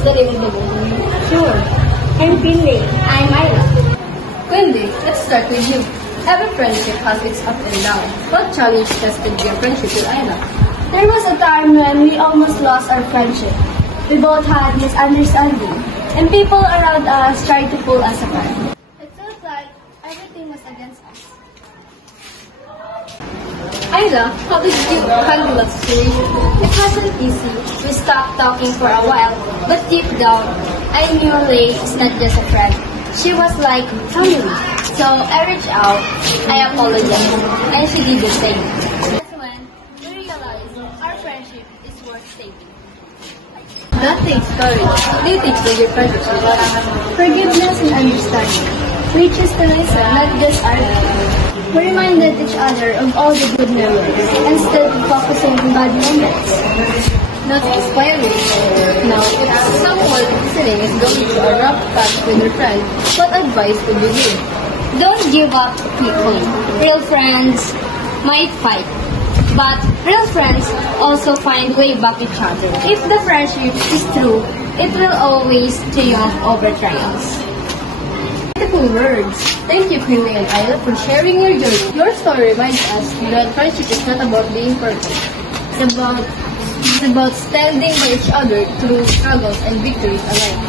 What's the name of the movie? Sure. I'm Pinley. I'm Myla. Wendy, let's start with you. Every friendship has its up and down. What challenge tested your friendship with Ayla? There was a time when we almost lost our friendship. We both had misunderstanding, and people around us tried to pull us apart. It felt like everything was against us. Ayla, how did you handle that situation? It wasn't easy. We stopped talking for a while, but deep down, I knew Ray is not just a friend. She was like family. So I reached out, I apologized, and she did the same. That's when we realized our friendship is worth saving. That takes courage. What do you think with your friendship with Ayla? Forgiveness and understanding. We choose to listen, not just argue. We reminded each other of all the good memories instead of focusing on bad moments. That's inspiring. Now, if someone listening is going through a rough patch with their friend, what advice would you give? Don't give up quickly. Real friends might fight, but real friends also find way back each other. If the friendship is true, it will always triumph over trials. Beautiful words. Thank you, Quinley and Ayla, for sharing your journey. Your story reminds us that friendship is not about being perfect. It's about standing by each other through struggles and victories alike.